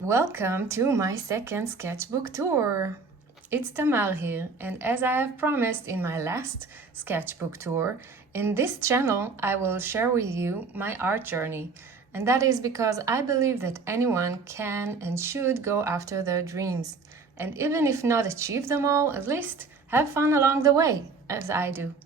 Welcome to my second sketchbook tour. It's Tamar here, and as I have promised in my last sketchbook tour, in this channel I will share with you my art journey. And that is because I believe that anyone can and should go after their dreams. And even if not achieve them all, at least have fun along the way, as I do.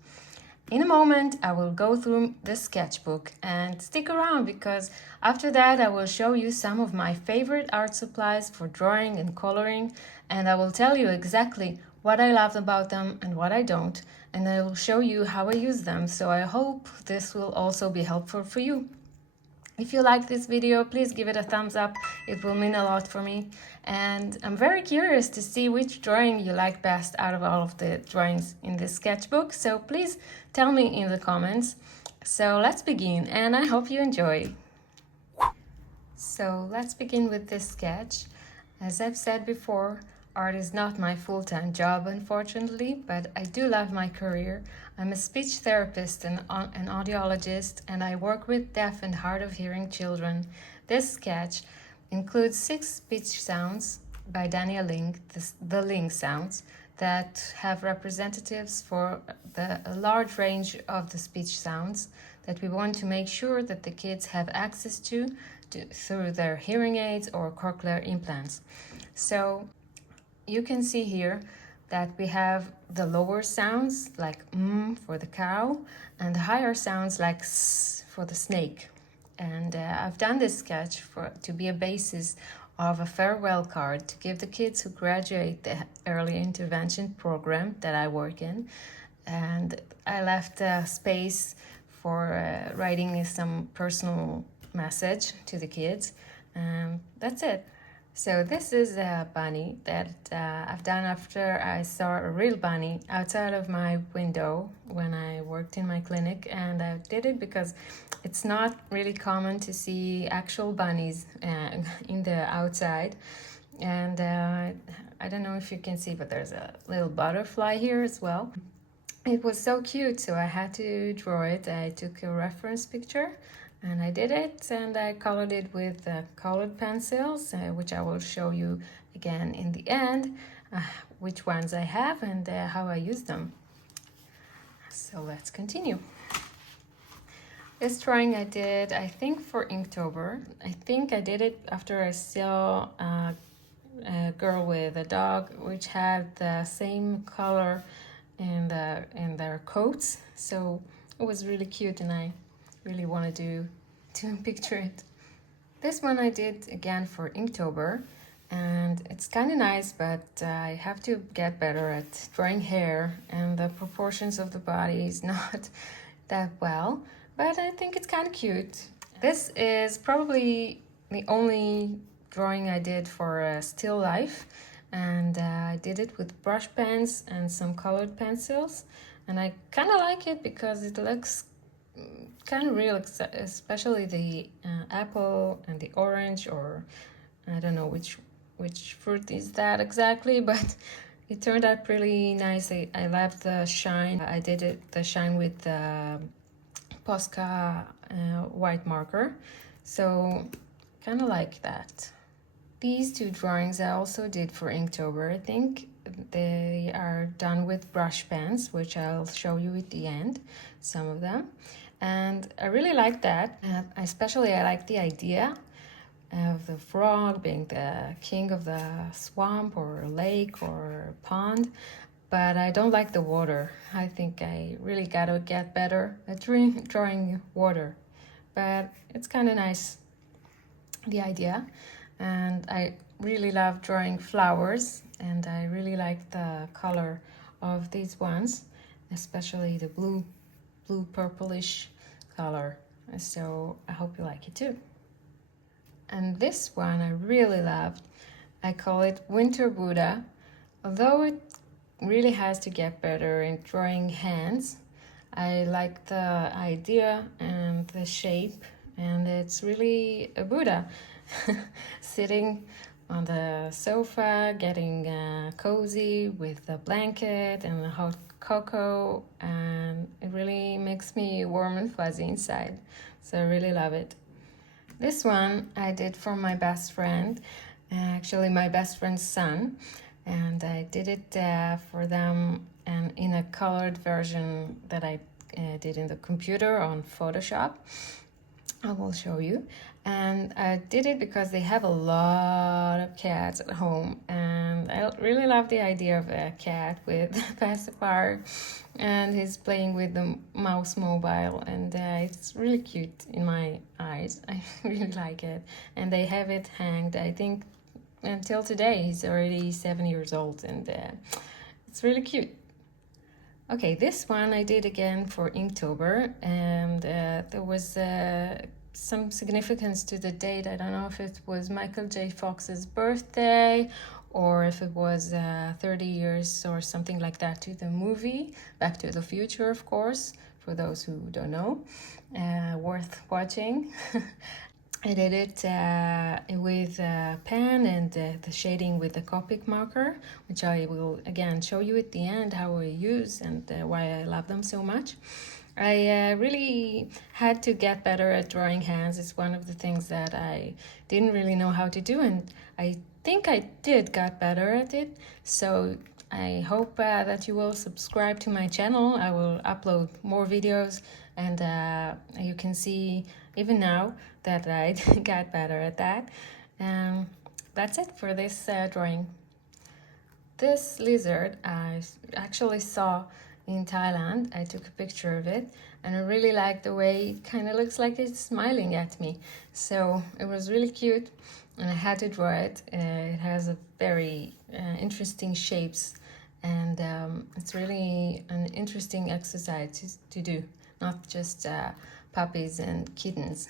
In a moment, I will go through the sketchbook and stick around because after that I will show you some of my favorite art supplies for drawing and coloring, and I will tell you exactly what I love about them and what I don't, and I will show you how I use them, so I hope this will also be helpful for you. If you like this video, please give it a thumbs up. It will mean a lot for me. And I'm very curious to see which drawing you like best out of all of the drawings in this sketchbook. So please tell me in the comments. So let's begin, and I hope you enjoy. So let's begin with this sketch. As I've said before, art is not my full-time job, unfortunately, but I do love my career. I'm a speech therapist and an audiologist, and I work with deaf and hard of hearing children. This sketch includes 6 speech sounds by Daniel Ling, the Ling sounds, that have representatives for a large range of the speech sounds that we want to make sure that the kids have access to through their hearing aids or cochlear implants. So you can see here that we have the lower sounds like for the cow and the higher sounds like s for the snake. And I've done this sketch to be a basis of a farewell card to give the kids who graduate the early intervention program that I work in. And I left space for writing some personal message to the kids. That's it. So this is a bunny that I've done after I saw a real bunny outside of my window when I worked in my clinic, and I did it because it's not really common to see actual bunnies in the outside. And I don't know if you can see, but there's a little butterfly here as well. It was so cute, so I had to draw it. I took a reference picture and I did it, and I colored it with colored pencils, which I will show you again in the end, which ones I have and how I use them. So let's continue. This drawing I did, I think, for Inktober. I think I did it after I saw a girl with a dog which had the same color in their coats, so it was really cute and I really wanted to picture it. This one I did again for Inktober, and it's kind of nice, but I have to get better at drawing hair, and the proportions of the body is not that well, but I think it's kind of cute. This is probably the only drawing I did for a still life, and I did it with brush pens and some colored pencils, and I kind of like it because it looks kind of real, especially the apple and the orange, or I don't know which fruit is that exactly, but it turned out really nice. I love the shine. I did the shine with the Posca white marker, so kind of like that. These 2 drawings I also did for Inktober. I think they are done with brush pens, which I'll show you at the end, some of them. And I really like that. Especially I like the idea of the frog being the king of the swamp or lake or pond, but I don't like the water. I think I really gotta get better at drawing water, but it's kind of nice, the idea. And I really love drawing flowers, and I really like the color of these ones, especially the blue purplish color, so I hope you like it too. And this one I really loved. I call it Winter Buddha, although it really has to get better in drawing hands. I like the idea and the shape, and it's really a Buddha sitting on the sofa, getting cozy with a blanket and a hot cocoa, and it really makes me warm and fuzzy inside, so I really love it. This one I did for my best friend, actually my best friend's son, and I did it for them and in a colored version that I did in the computer on Photoshop. I will show you. And I did it because they have a lot of cats at home, and I really love the idea of a cat with a pacifier, and he's playing with the mouse mobile, and it's really cute in my eyes. I really like it. And they have it hanged, I think, until today. He's already 7 years old, and it's really cute. Okay, this one I did again for Inktober, and there was some significance to the date. I don't know if it was Michael J. Fox's birthday or if it was 30 years or something like that to the movie Back to the Future, of course, for those who don't know. Worth watching. I did it with a pen and the shading with the Copic marker, which I will again show you at the end how I use and why I love them so much. I really had to get better at drawing hands. It's one of the things that I didn't really know how to do, and I think I did get better at it. So I hope that you will subscribe to my channel. I will upload more videos, and you can see even now that I got better at that. That's it for this drawing. This lizard I actually saw in Thailand. I took a picture of it, and I really like the way it kind of looks like it's smiling at me. So it was really cute, and I had to draw it. It has a very interesting shapes, and it's really an interesting exercise to do, not just puppies and kittens.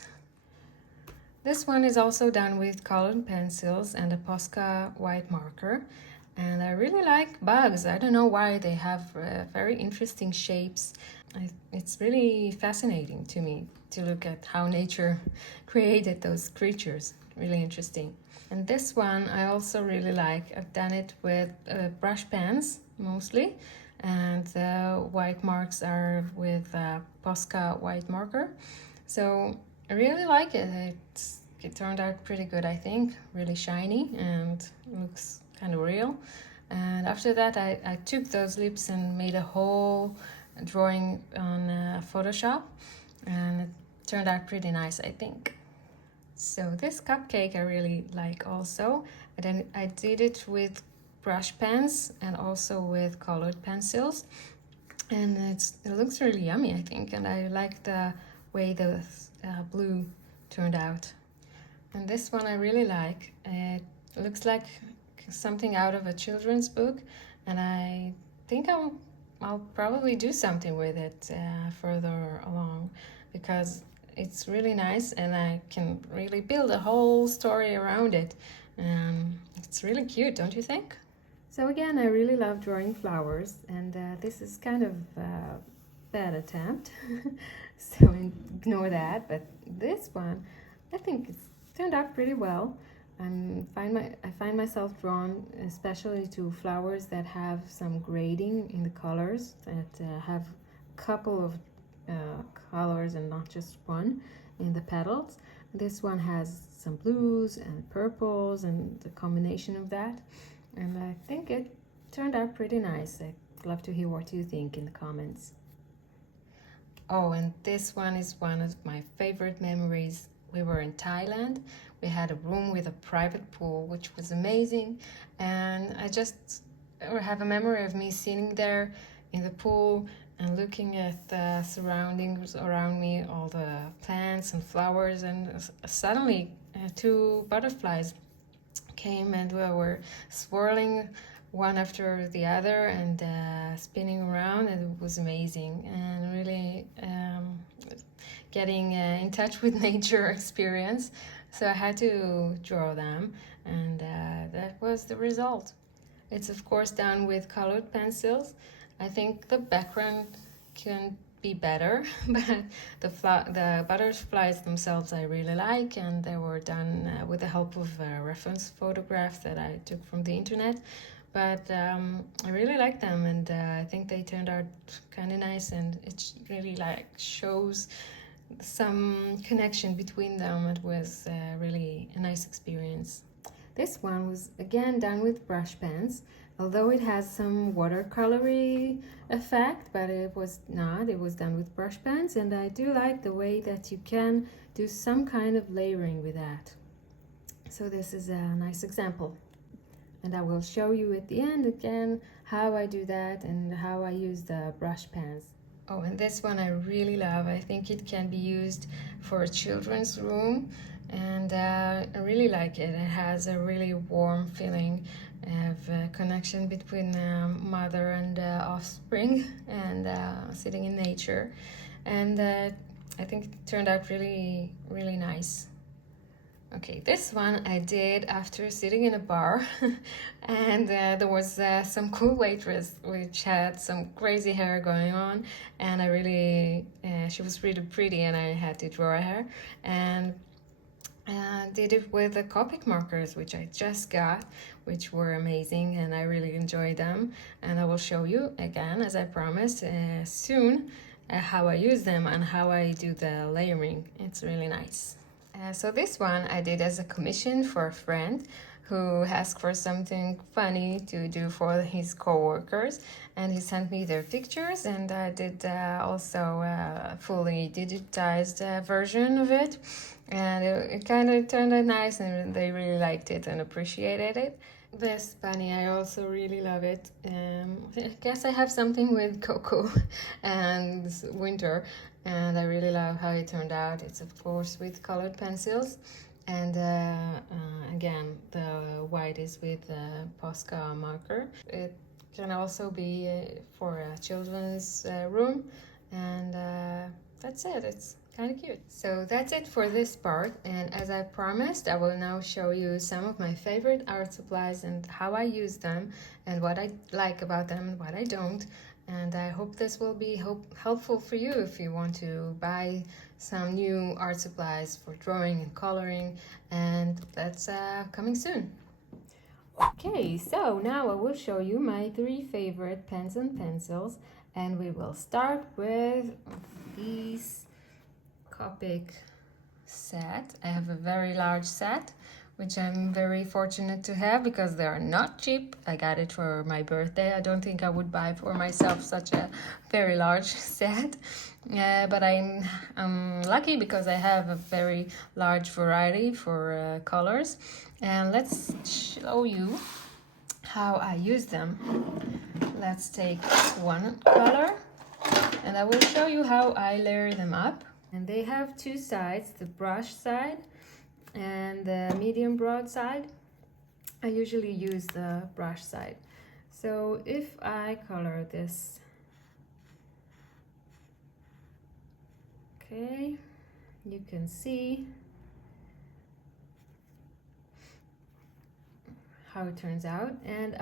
This one is also done with colored pencils and a Posca white marker. And I really like bugs. I don't know why. They have very interesting shapes. It's really fascinating to me to look at how nature created those creatures. Really interesting. And this one I also really like. I've done it with brush pens mostly. And the white marks are with Posca white marker. So I really like it. It turned out pretty good, I think. Really shiny and looks kind of real. And after that, I took those lips and made a whole drawing on Photoshop, and it turned out pretty nice, I think. So this cupcake I really like also. And then I did it with brush pens and also with colored pencils, and it looks really yummy, I think, and I like the way the blue turned out. And this one I really like. It looks like something out of a children's book, and I think I'll probably do something with it further along, because it's really nice and I can really build a whole story around it. It's really cute, don't you think? So again, I really love drawing flowers, and this is kind of a bad attempt, so ignore that. But this one, I think it's turned out pretty well. I find myself drawn especially to flowers that have some grading in the colors, that have a couple of colors and not just one in the petals. This one has some blues and purples and the combination of that, and I think it turned out pretty nice. I'd love to hear what you think in the comments. Oh, and this one is one of my favorite memories. We were in Thailand. We had a room with a private pool, which was amazing. And I just have a memory of me sitting there in the pool and looking at the surroundings around me, all the plants and flowers. And suddenly 2 butterflies came and were swirling one after the other and spinning around, and it was amazing and really getting in touch with nature experience. So I had to draw them, and that was the result. It's of course done with colored pencils. I think the background can be better, but the butterflies themselves I really like, and they were done with the help of reference photographs that I took from the internet. But I really like them, and I think they turned out kind of nice, and it really shows some connection between them. It was really a nice experience. This one was again done with brush pens, although it has some watercolory effect, but it was not. It was done with brush pens, and I do like the way that you can do some kind of layering with that. So this is a nice example. And I will show you at the end again how I do that and how I use the brush pens. Oh, and this one I really love. I think it can be used for a children's room, and I really like it. It has a really warm feeling of connection between mother and offspring, and sitting in nature. And I think it turned out really, really nice. Okay, this one I did after sitting in a bar and there was some cool waitress which had some crazy hair going on, and I really, she was really pretty and I had to draw her, and did it with the Copic markers which I just got, which were amazing and I really enjoyed them, and I will show you again, as I promised, soon how I use them and how I do the layering. It's really nice. So this one I did as a commission for a friend who asked for something funny to do for his co-workers, and he sent me their pictures, and I did also a fully digitized version of it, and it kind of turned out nice, and they really liked it and appreciated it. This bunny, I also really love it. I guess I have something with cocoa and winter, and I really love how it turned out. It's of course with colored pencils, and again the white is with Posca marker. It can also be for a children's room, and that's it. It's kind of cute. So that's it for this part, and as I promised, I will now show you some of my favorite art supplies and how I use them and what I like about them and what I don't. And I hope this will be helpful for you if you want to buy some new art supplies for drawing and coloring, and that's coming soon. Okay, so now I will show you my 3 favorite pens and pencils, and we will start with these Copic set. I have a very large set, which I'm very fortunate to have because they are not cheap. I got it for my birthday. I don't think I would buy for myself such a very large set, but I'm lucky because I have a very large variety for colors. And let's show you how I use them. Let's take one color and I will show you how I layer them up. And they have 2 sides, the brush side and the medium broad side. I usually use the brush side. So if I color this, okay, you can see how it turns out, and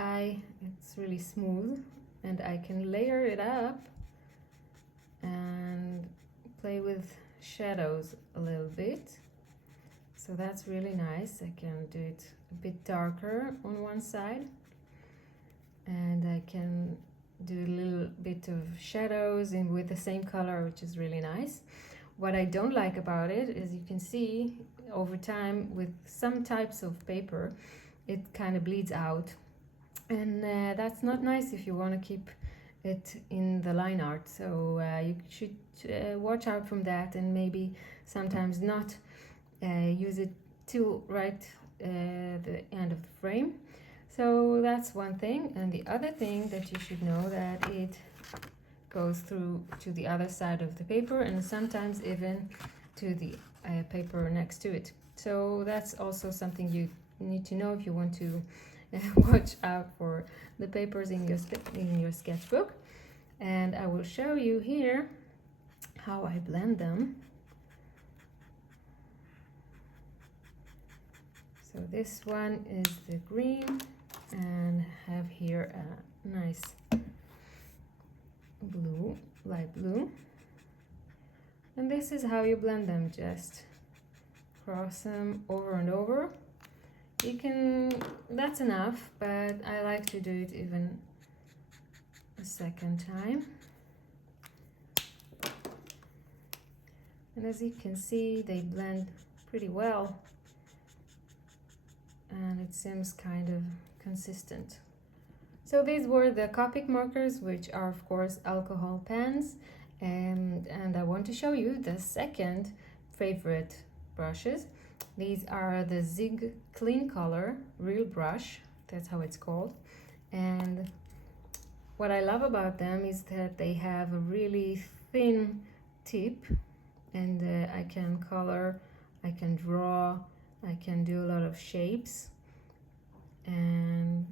it's really smooth, and I can layer it up and play with shadows a little bit. So that's really nice. I can do it a bit darker on one side, and I can do a little bit of shadows in with the same color, which is really nice. What I don't like about it is, you can see over time with some types of paper it kind of bleeds out, and that's not nice if you want to keep it in the line art. So you should watch out from that, and maybe sometimes not use it till right the end of the frame. So that's one thing. And the other thing that you should know, that it goes through to the other side of the paper, and sometimes even to the paper next to it. So that's also something you need to know if you want to watch out for the papers in your sketchbook. And I will show you here how I blend them. So this one is the green, and have here a nice blue, light blue. And this is how you blend them. Just cross them over and over. You can, that's enough, but I like to do it even a second time. And as you can see, they blend pretty well. and it seems kind of consistent. So these were the Copic markers, which are of course alcohol pens, and I want to show you the second favorite brushes. These are the Zig Clean Color Real Brush, that's how it's called. And what I love about them is that they have a really thin tip, and I can color, I can draw, I can do a lot of shapes, and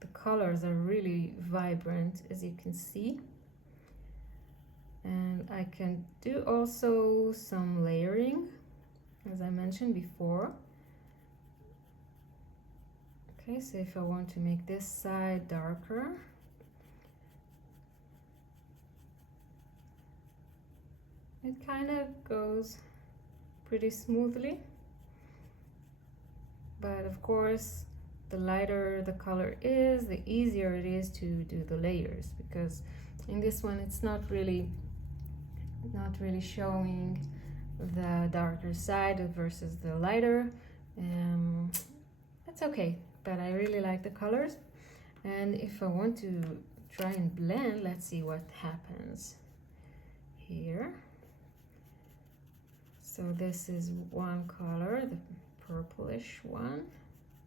the colors are really vibrant, as you can see. And I can do also some layering, as I mentioned before. Okay, so if I want to make this side darker, it kind of goes pretty smoothly. But of course, the lighter the color is, the easier it is to do the layers, because in this one it's not really showing the darker side versus the lighter. That's okay, but I really like the colors. And if I want to try and blend, let's see what happens here. So this is one color, the purplish one.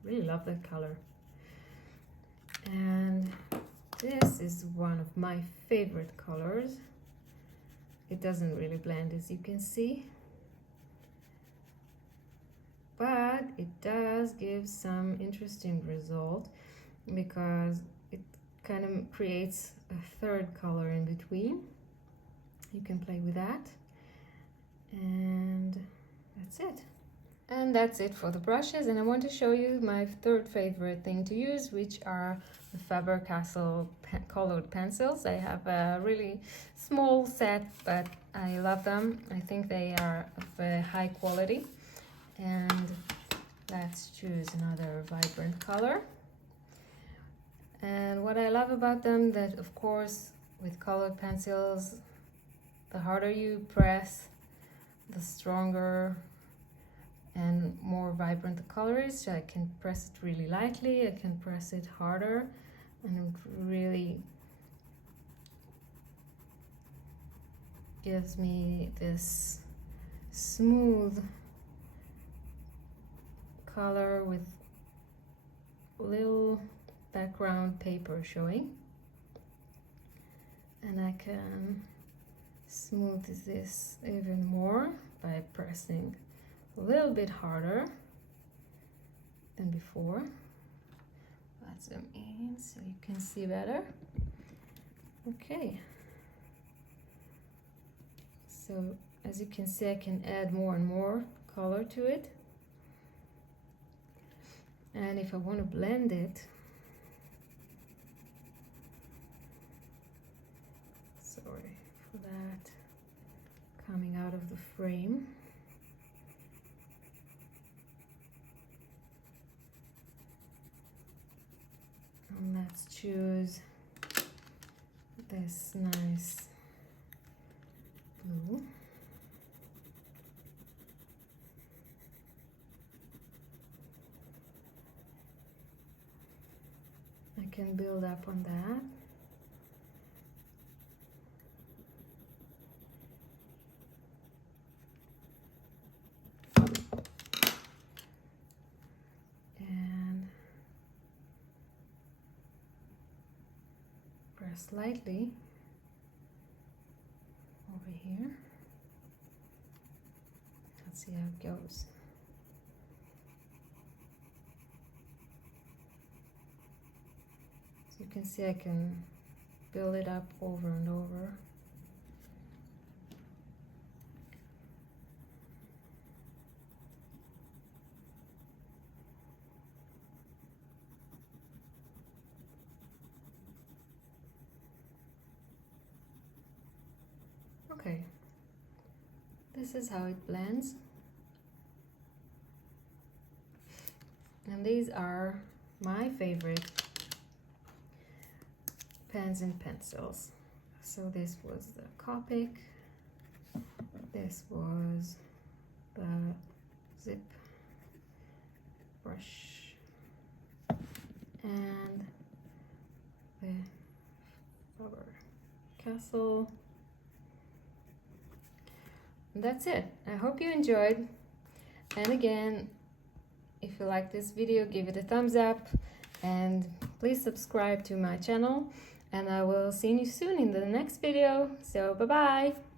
Really love that color. And this is one of my favorite colors. It doesn't really blend, as you can see, but it does give some interesting result, because it kind of creates a third color in between. You can play with that, and that's it. And that's it for the brushes. And I want to show you my third favorite thing to use, which are the Faber-Castell colored pencils. I have a really small set, but I love them. I think they are of high quality. And let's choose another vibrant color. And what I love about them, that of course with colored pencils, the harder you press, the stronger and more vibrant the color is. So I can press it really lightly, I can press it harder, and it really gives me this smooth color with little background paper showing. And I can smooth this even more by pressing a little bit harder than before. Let's zoom in so you can see better. Okay, so as you can see, I can add more and more color to it. And if I want to blend it, sorry for that coming out of the frame. And let's choose this nice blue. I can build up on that. And press lightly over here. Let's see how it goes. So you can see I can build it up over and over. Okay, this is how it blends. And these are my favorite pens and pencils. So this was the Copic, this was the Zip brush, castle. That's it. I hope you enjoyed. And again, if you like this video, give it a thumbs up and please subscribe to my channel, and I will see you soon in the next video. So bye bye.